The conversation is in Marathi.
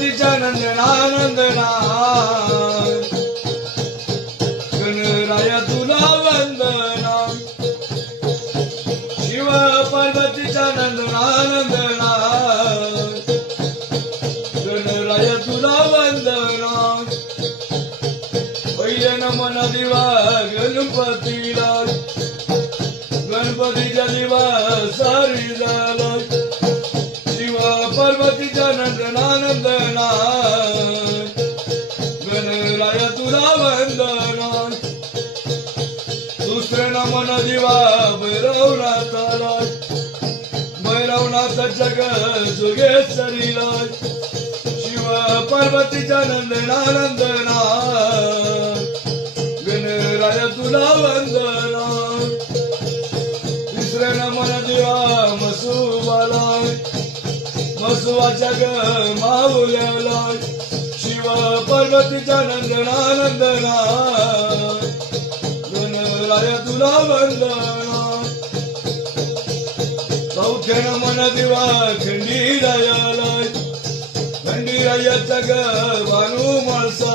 पार्वतीच्या नंदना गणराया तुला वंदना शिव पार्वतीच्या नंदना गणराया तुला वंदना पहिले नमन दिवा गणपतीला गणपतीच्या दिवा सारी झाला शिव पार्वतीच्या नंदना गणराया तुला वंदना दुसरे नमन दिवा भैरवनाथाला भैरवनाथ जग जोगेश्वरीला शिव पार्वतीच्या नंदना गणराया तुला वंदना तिसरे नमन दिवा मसुबाला मसुवाच्या ग माऊल्याला शिव पार्वतीच्या नंदना गणराया तुला वंदना चौथे नमन दिवा खंडीरायाला खंडीरायाच्या ग भानू माळसा